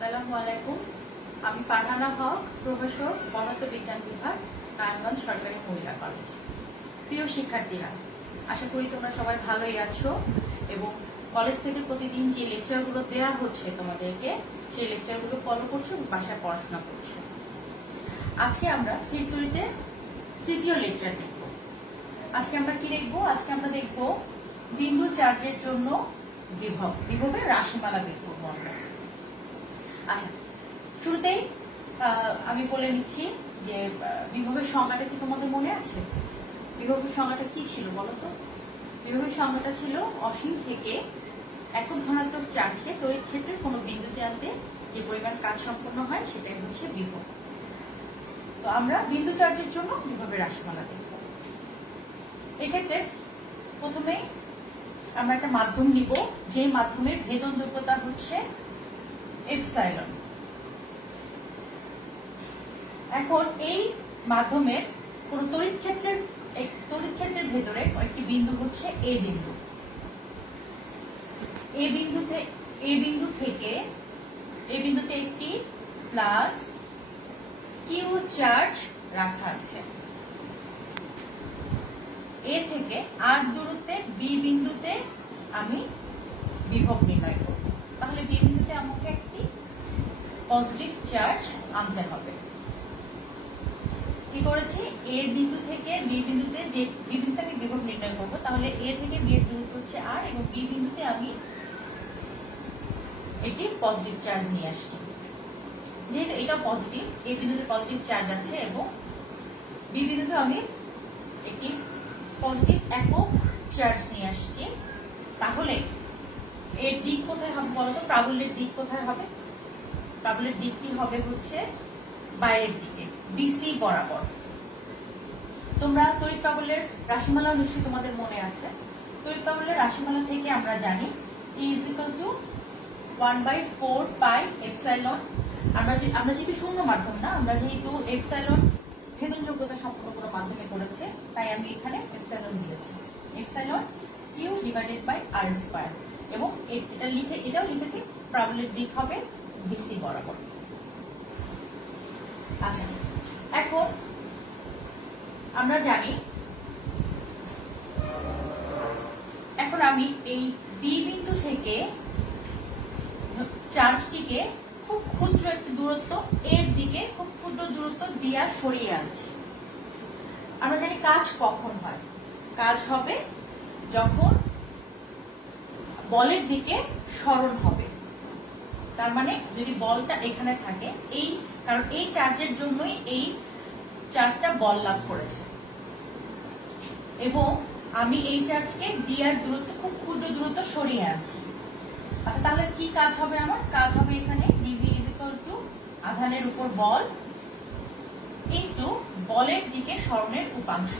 আসসালামু আলাইকুম। আমি ফারহানা হক, প্রভাষক, পদার্থবিজ্ঞান বিভাগ, নারায়ণগঞ্জ সরকারি মহিলা কলেজ। প্রিয় শিক্ষার্থীরা, আশা করি তোমরা সবাই ভালোই আছো এবং কলেজ থেকে প্রতিদিন যে লেকচারগুলো দেওয়া হচ্ছে তোমাদেরকে, সেই লেকচারগুলো ফলো করছো, বাসায় পড়াশোনা করছো। আজকে আমরা স্থির তড়িতে তৃতীয় লেকচার দেখব। আজকে আমরা কি দেখব? আজকে আমরা দেখব বিন্দু চার্জের জন্য বিভবের রাশিমালা বের করবো আমরা। আচ্ছা, শুরুতেই আমি বলে নিচ্ছি যে বিভবের সংজ্ঞাটা কি তোমাদের মনে আছে? বিভবের সংজ্ঞাটা কি ছিল বলো তো? বিভবের সংজ্ঞাটা ছিল অসীম থেকে একক ধনাত্মক চার্জকে তড়িৎ ক্ষেত্রের কোনো বিন্দুতে আনতে যে পরিমাণ কাজ সম্পন্ন হয় সেটাই হচ্ছে বিভব। তো আমরা বিন্দু চার্জের জন্য বিভবের রাশিমালা দেখব। এক্ষেত্রে প্রথমে আমরা একটা মাধ্যম নিব, যে মাধ্যমের ভেদন যোগ্যতা হচ্ছে এপসাইলন। এখন এই মাধ্যমের কোন তড়িৎ ক্ষেত্রের ভেতরে একটি বিন্দু হচ্ছে এ বিন্দু। এ বিন্দুতে একটি প্লাস কিউ চার্জ রাখা আছে। এ থেকে আর দূরত্বে বি বিন্দুতে আমি বিভব নির্ণয় করব। তাহলে বি বিন্দুতে আমাকে একটি পজিটিভ চার্জ আনতে হবে। কি করেছি? এ বিন্দু থেকে বি বিন্দুতে, যে বি বিন্দুতে আমি বিভব নির্ণয় করব, তাহলে এ থেকে বি এর দূরত্ব হচ্ছে আর, এবং বি বিন্দুতে আমি একটি পজিটিভ চার্জ নিয়ে আসছি। যেহেতু এটা পজিটিভ, এ বিন্দুতে পজিটিভ চার্জ আছে এবং বি বিন্দুতে আমি একটি পজিটিভ একক চার্জ নিয়ে আসছি, তাহলে এর দিক কোথায় হবে বলতো? প্রাবল্যের দিক কোথায় হবে? প্রাবল্যের দিকটি হবে হচ্ছে বাইরের দিকে, বিসি বরাবর। তোমরা তড়িৎ প্রাবল্যের রাশিমালা নিশ্চয়ই তোমাদের মনে আছে। তড়িৎ প্রাবল্যের রাশিমালা থেকে আমরা জানি E = 1/4 পাই এপসাইলন। আমরা যেহেতু শূন্য মাধ্যম না, আমরা যেহেতু এপসাইলন ভেদন যোগ্যতা সম্পন্ন কোনো মাধ্যমে করেছে, তাই আমি এখানে এপসাইলন দিয়েছি। Epsilon q divided by r square, এবং এটাও লিখেছি প্রাবল্যের দিক হবে বিসি বরাবর। আচ্ছা, এখন আমরা জানি, এখন আমি এই বি বিন্দু থেকে চার্জটিকে খুব ক্ষুদ্র একটি দূরত্ব এর দিকে, খুব ক্ষুদ্র দূরত্ব ডিআর সরিয়ে আনছি। আমরা জানি কাজ কখন হয়? কাজ হবে যখন বলের দিকে সরণ হবে। তার মানে যদি বলটা এখানে থাকে, কারণ এই চার্জের জন্যই এই চার্জটা বল লাভ করেছে, এবং আমি এই চার্জকে ডিআর দূরত্ব, খুব ক্ষুদ্র দূরত্ব সরিয়ে আনছি। আচ্ছা, তাহলে কি কাজ হবে? আমার কাজ হবে এখানে ডিভি = আধানের উপর বল ইনটু বলের দিকে সরণের উপাংশ।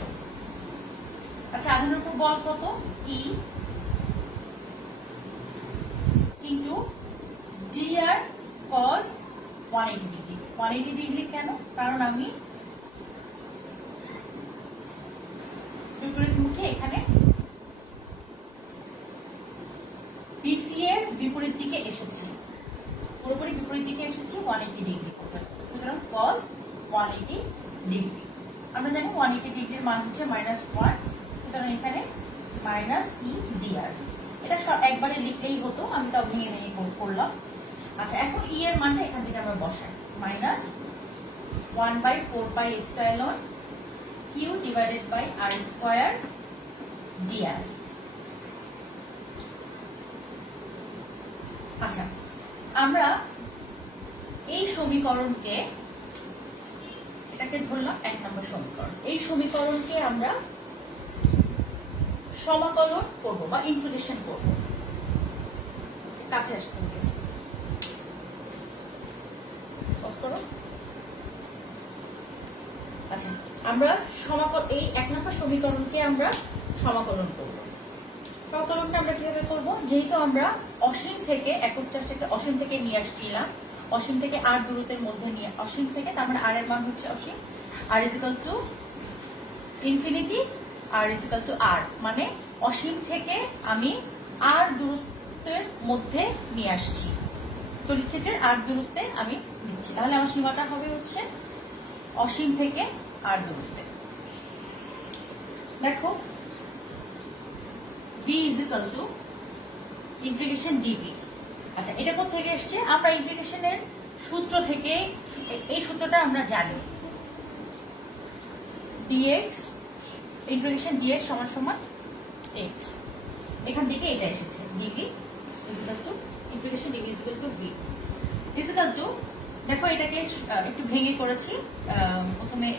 আচ্ছা, আধানের উপর বল কত? E into d r cos 180 degree. 180 degree কেন? কারণ আমি বিপরীত মুখে এখানে বিসি এর বিপরীত দিকে এসেছি, পুরোপুরি বিপরীত দিকে এসেছি 180 ডিগ্রি পর্যন্ত। সুতরাং cos 180 ডিগ্রি। আমরা জানি 180 ডিগ্রির মান হচ্ছে -1, সুতরাং এখানে -e dr। এটা একবারে লিখলেই হতো, আমি তাও ভেঙে ভেঙে করলাম। আচ্ছা, এখন ই এর মানটা এখান থেকে আমরা বসাই, -1/4 pi epsilon q divided by r square dr. আচ্ছা, আমরা এই সমীকরণকে, এটাকে ধরলাম 1 নম্বর সমীকরণ। এই সমীকরণকে আমরা সমাকলন করব বা ইন্টিগ্রেশন করব। কাছে আসতে হবে। আচ্ছা, আমরা এই 1 নম্বর সমীকরণকে আমরা সমাকলন করব। সমাকলনটা আমরা কিভাবে করব? যেহেতু আমরা অসীম থেকে একক চার্জটাকে অসীম থেকে নিয়ে আসছিলাম, অসীম থেকে আর দূরত্বের মধ্যে নিয়ে, অসীম থেকে, তার মানে আর এর মান হচ্ছে অসীম, আর = ইনফিনিটি, আর = আর, মানে অসীম থেকে আমি আর দূরত্বের মধ্যে নিয়ে আসছি। তড়িৎ ক্ষেত্রের আর দূরত্বে আমি নিচ্ছি। তাহলে আমার সীমাটা হবে হচ্ছে অসীম থেকে আর দূরত্বে। দেখো v is equal to integration dv. আচ্ছা, এটা কোথা থেকে এসছে? আমরা ইন্টিগ্রেশনের সূত্র থেকে, এই সূত্রটা আমরা জানি, dx ইন্টিগ্রেশন dx সমান সমান x, এখান থেকে এটা এসেছে। dv is equal to integration dv is equal to v is equal to, দেখো এটাকে একটু ভেঙে করেছি, প্রথমে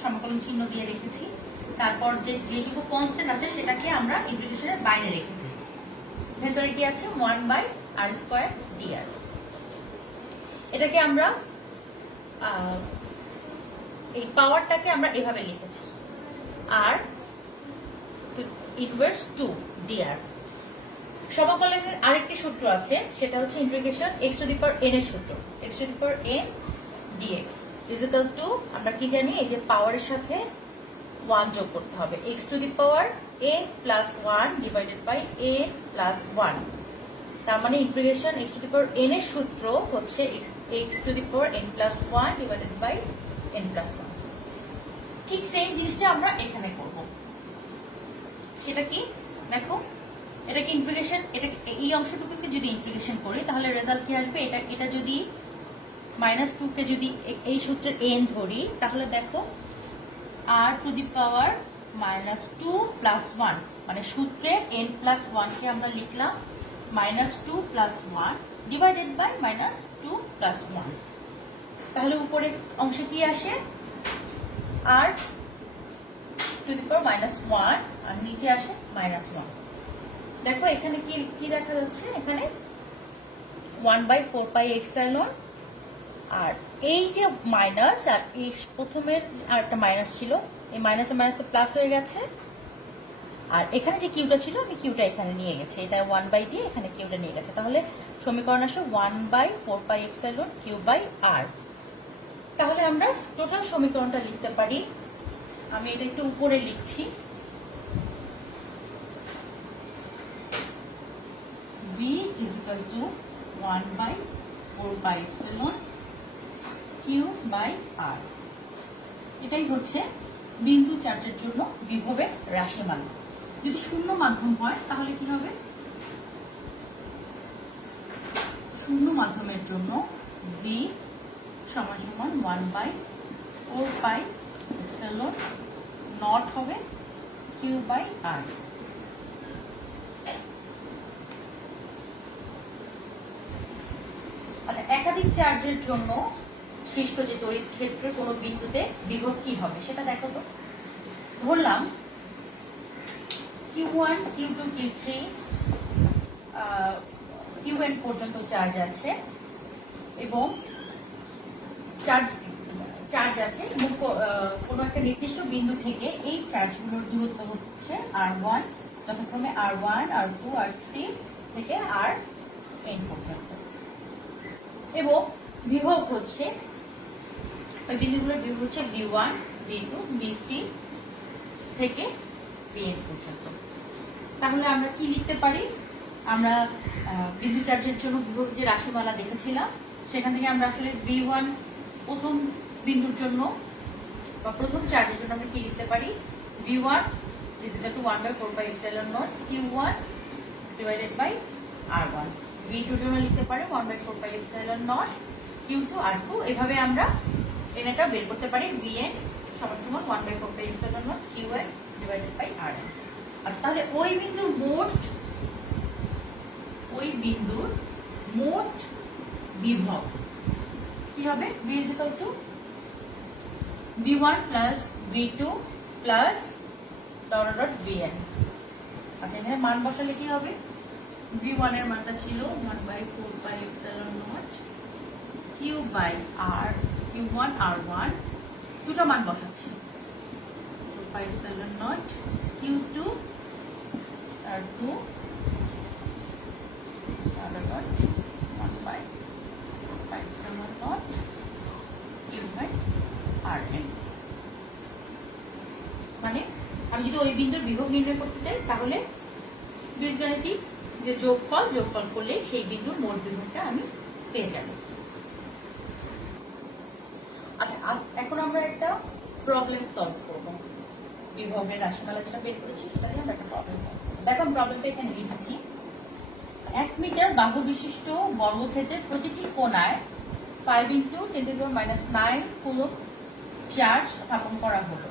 সমাকলন চিহ্ন দিয়ে রেখেছি, তারপর যেটুকু কনস্ট্যান্ট আছে সেটাকে আমরা ইন্টিগ্রেশনের বাইরে রেখেছি। ভেতরে কি আছে? 1/r² dr। এটাকে আমরা এই পাওয়ারটাকে আমরা এভাবে লিখেছি, r ইনভার্স 2 dr। সমাকলনের আরেকটি সূত্র আছে, সেটা হচ্ছে ইন্টিগ্রেশন x⁴n এর সূত্র, x⁴n dx ইজিক্যাল টু, আমরা কি জানি, এই যে পাওয়ারের সাথে 1 যোগ করতে হবে, x⁴n plus 1 divided by n plus 1। তার মানে ইন্টিগ্রেশন x⁴n এর সূত্র হচ্ছে x⁴n plus 1 divided by n plus 1। ঠিক সেম জিনিসটা আমরা এখানে করব। সেটা কি? দেখো এটাকে ইন্টিগ্রেশন, এটা এই অংশটুকুকে যদি ইন্টিগ্রেশন করি তাহলে রেজাল্ট কি আসবে? এটা যদি -2 কে যদি এই সূত্রের n ধরি, তাহলে দেখো r⁻² প্লাস 1, মানে সূত্রের n প্লাস 1 কে আমরা লিখলাম -2 প্লাস 1 ডিভাইডেড বাই -2 প্লাস 1। তাহলে উপরে অংশে কি আসে? r⁻1 আর নিচে আসে -1। দেখো এখানে কি দেখা যাচ্ছে? এখানে 1/4πε, আর এই যে মাইনাস, আর এই প্রথমের আর একটা মাইনাস ছিল, এই মাইনাসে মাইনাসে প্লাস হয়ে গেছে, আর এখানে যে কিউটা ছিল আমি কিউটা এখানে নিয়ে গেছি, এটা 1 দিয়ে এখানে কিউটা নিয়ে গেছে। তাহলে সমীকরণ আসে 1/4πε q/r। তাহলে আমরা টোটাল সমীকরণটা লিখতে পারি, আমি এটা একটু উপরে লিখছি, v ইজিক্যাল টু 1/4πε q/r। এটাই হচ্ছে বিন্দু চার্জের জন্য বিভবের রাশিমালা। যদি শূন্য মাধ্যম হয় তাহলে কি হবে? শূন্য মাধ্যমের জন্য v সমান সমান 1/4πε হবে q/r। আচ্ছা, একাধিক চার্জের জন্য সৃষ্ট যে তড়িৎ ক্ষেত্রে কোনো বিন্দুতে বিভব কি হবে সেটা দেখো তো। ধরলাম q1 q2 q3 qn পর্যন্ত চার্জ আছে এবং চার্জ আছে, এবং কোনো একটা নির্দিষ্ট বিন্দু থেকে এই চার্জগুলোর দূরত্ব হচ্ছে r1, যথাক্রমে r1 r2 r3 থেকে rn পর্যন্ত, এবং বিভব হচ্ছে, ওই বিন্দুগুলোর বিভব হচ্ছে v1 v2 v3 থেকে vn পর্যন্ত। তাহলে আমরা কি লিখতে পারি? আমরা বিন্দু চার্জের জন্য বিভব যে রাশিমালা দেখেছিলাম সেখান থেকে আমরা আসলে v1 প্রথম বিন্দুর জন্য বা প্রথম চার্জের জন্য আমরা কি লিখতে পারি? v1 is equal two 1/4πε q1 divided by r1। v2 জন্য লিখতে পারি 1/4πε q2 r2। এভাবে আমরা এটা বের করতে পারি, vn সমান সমান 1/4πε qn ডিভাইডেড বাই rn। আচ্ছা, তাহলে ওই বিন্দুর মোট বিভব কি হবে? v is equal to v1 plus v2 plus vn। আচ্ছা, এখানে মান বসালে কি হবে? v1 এর মানটা ছিল 1/4πε q/r q1 r1, দুটো মান বসাচ্ছি, 4πε q2 r2 1/4πε মানে আমি যদি ওই বিন্দুর বিভব নির্ণয় করতে চাই তাহলে বীজগাণিতিক যে যোগফল করলে সেই বিন্দুর মোট বিভবটা আমি পেয়ে যাবে। আচ্ছা, এখন আমরা একটা প্রবলেম সলভ করবো। বিভবের রাশিমালা যেটা বের করেছি সেটা দিয়ে আমরা একটা প্রবলেম সলভ করবো। দেখো আমি প্রবলেমটা এখানে লিখেছি। 1 মিটার বাহু বিশিষ্ট বর্গক্ষেত্রের প্রতিটি কোণায় 5 × 10⁻⁹ কুলম্ব চার্জ স্থাপন করা হলো।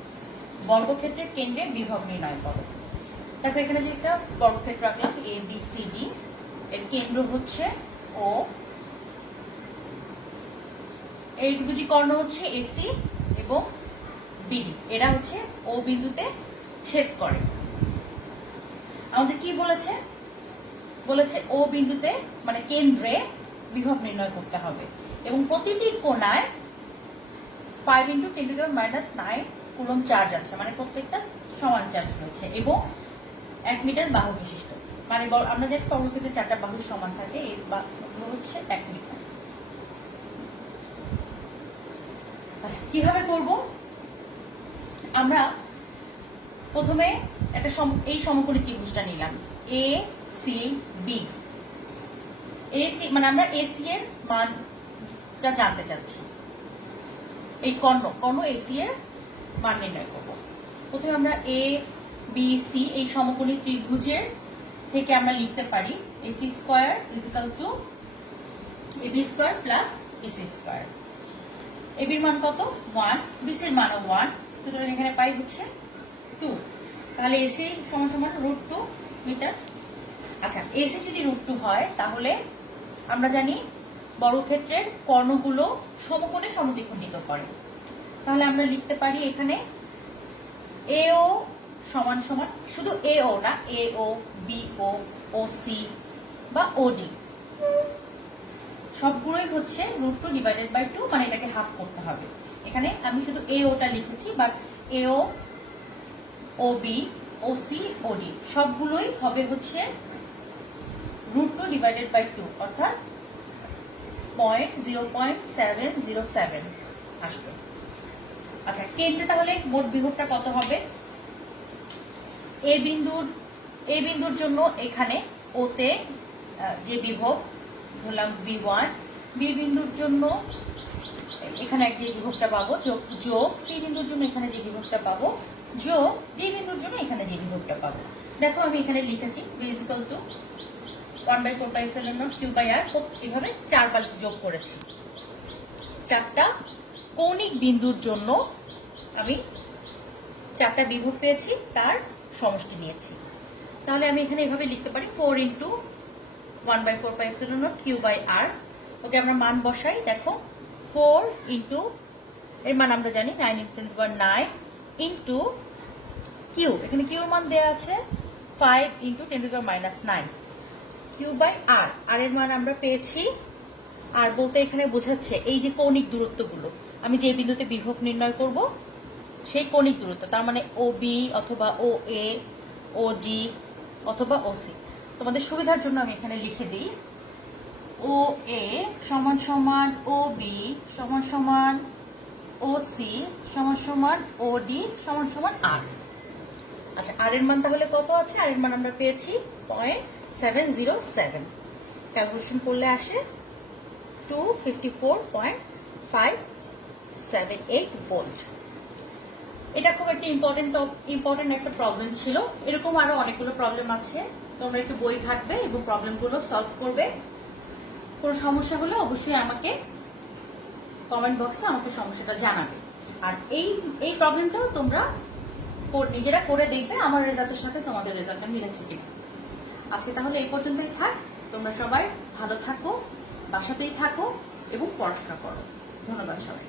বর্গক্ষেত্রের কেন্দ্রে বিভব নির্ণয় করো। দেখো এখানে যে একটা বর্গক্ষেত্র রাখলাম ABCD, এর কেন্দ্র হচ্ছে O, এই দুটি কর্ণ হচ্ছে AC এবং BD, এরা হচ্ছে O বিন্দুতে ছেদ করে। আমাদের কি বলেছে? বলেছে O বিন্দুতে মানে কেন্দ্রে বিভব নির্ণয় করতে হবে এবং প্রতিটি কোণায় 5 × 10⁻⁹ কুলম্ব চার্জ আছে, মানে প্রত্যেকটা সমান চার্জ রয়েছে এবং 1 মিটার বাহু বিশিষ্ট, মানে আমরা যে বর্গক্ষেত্রে 4টা বাহু সমান থাকে, এই বাহুগুলো হচ্ছে 1 মিটার। আচ্ছা, কিভাবে করব? আমরা প্রথমে একটা এই সমকোণী ত্রিভুজটা নিলাম ACB। AC মানে আমরা AC এর মানটা জানতে চাচ্ছি। এই কর্ণ AC এর মান নির্ণয় করব। প্রথমে আমরা ABC এই সমকোণী ত্রিভুজের থেকে আমরা লিখতে পারি AC² = AB² + BC²। AB এর মান কত? 1, BC এর মানও 1, সুতরাং এখানে পাই হচ্ছে 2। তাহলে AC = √2 মিটার। আচ্ছা, AC যদি √2 হয় তাহলে আমরা জানি বর্গক্ষেত্রের কর্ণগুলো সমকোণে সমদ্বিখণ্ডিত করে। তাহলে আমরা লিখতে পারি এখানে AO = শুধু AO না, AO, BO, OC বা OD সবগুলোই হচ্ছে √2/2, মানে এটাকে হাফ করতে হবে। এখানে আমি শুধু AOটা লিখেছি, but AO, OB, OC, OD সবগুলোই হবে হচ্ছে √2/2, অর্থাৎ 0.0707 আসবে। আচ্ছা, কেন্দ্রে তাহলে মোট বিভবটা কত হবে? এ বিন্দুর জন্য এখানে ওতে যে বিভব ধরলাম V1, বি বিন্দুর জন্য এখানে যে বিভবটা পাবো যোগ সি বিন্দুর জন্য এখানে যে বিভবটা পাবো যোগ ডি বিন্দুর জন্য এখানে যে বিভবটা পাবো। দেখো আমি এখানে লিখেছি V = 1/4πε0 Q/R, এইভাবে 4 বার যোগ করেছি। 4টা কৌণিক বিন্দুর জন্য আমি 4টা বিভব পেয়েছি, তার সমষ্টি নিয়েছি। তাহলে আমি এখানে এভাবে লিখতে পারি 4 × 1/4πε0 Q/R। ওকে আমরা মান বসাই। দেখো 4 × এর মান আমরা জানি 9 × 10⁻⁹ ইন্টু Q, এখানে Q এর মান দেওয়া আছে 5 × 10⁻⁹ Q/R। আর এর মান আমরা পেয়েছি, আর বলতে এখানে বোঝাচ্ছে এই যে কৌণিক দূরত্বগুলো, আমি যে বিন্দুতে বিভব নির্ণয় করব সেই কৌণিক দূরত্ব, তার মানে OB অথবা OA, OD অথবা OC। তোমাদের সুবিধার জন্য আমি এখানে লিখে দিই OA = OB = OC = OD = R। আচ্ছা, আর এর মান তাহলে কত আছে? আর এর মান আমরা পেয়েছি 0.707। ক্যালকুলেশন করলে আসে 254.578 ভোল্ট। এটা খুব একটা ইম্পর্টেন্ট একটা প্রবলেম ছিল। এরকম আরো অনেকগুলো প্রবলেম আছে, তোমরা একটু বই ঘাটবে এবং প্রবলেমগুলো সলভ করবে। কোনো সমস্যা হলে অবশ্যই আমাকে কমেন্ট বক্সে আমাকে সমস্যাটা জানাবে। আর এই প্রবলেমটাও তোমরা নিজেরা করে দেখবে আমার রেজাল্টের সাথে তোমাদের রেজাল্টটা মিলেছে কিনা। আজকে তাহলে এই পর্যন্তই থাক। তোমরা সবাই ভালো থাকো, বাসাতেই থাকো এবং পড়াশোনা করো। ধন্যবাদ সবাই।